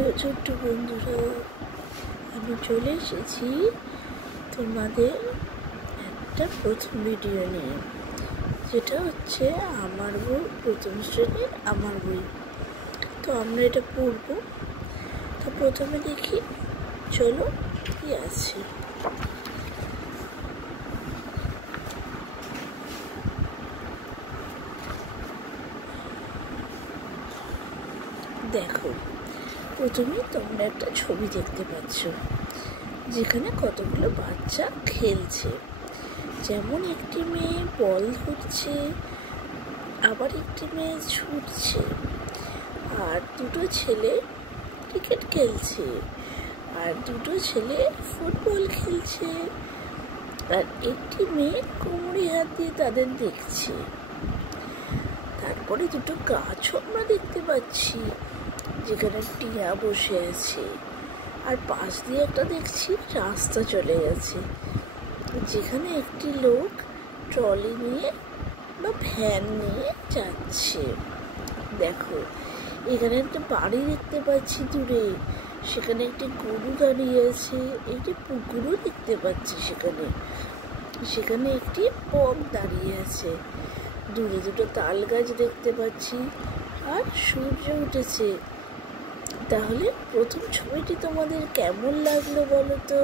Hello ছোট্ট বন্ধুরা, আমি চলে এসেছি তোমাদের একটা প্রথম ভিডিও নিয়ে, যেটা হচ্ছে আমার বই, প্রথম শ্রেণীর আমার বই। তো আমরা এটা পড়ব। তো প্রথমে দেখি, চলো কি আছে। দেখো, প্রথমে তোমরা একটা ছবি দেখতে পাচ্ছ, যেখানে কতগুলো বাচ্চা খেলছে। যেমন একটি মেয়ে বল ধরছে, আবার একটি মেয়ে ছুটছে, আর দুটো ছেলে ক্রিকেট খেলছে, আর দুটো ছেলে ফুটবল খেলছে, আর একটি মেয়ে কোমরে হাত দিয়ে তাদের দেখছে। তারপরে দুটো গাছও আমরা দেখতে পাচ্ছি, যেখানে টিয়া বসে আছে, আর পাশ দিয়ে একটা দেখছি রাস্তা চলে গেছে, যেখানে একটি লোক ট্রলি নিয়ে বা ভ্যান নিয়ে যাচ্ছে। দেখো, এখানে একটা বাড়ি দেখতে পাচ্ছি দূরে, সেখানে একটি গরু দাঁড়িয়ে আছে, একটি পুকুরও দেখতে পাচ্ছি সেখানে, সেখানে একটি বক দাঁড়িয়ে আছে, দূরে দুটো তাল গাছ দেখতে পাচ্ছি, আর সূর্য উঠেছে। তাহলে প্রথম ছবিটি তোমাদের কেমন লাগলো বলো তো?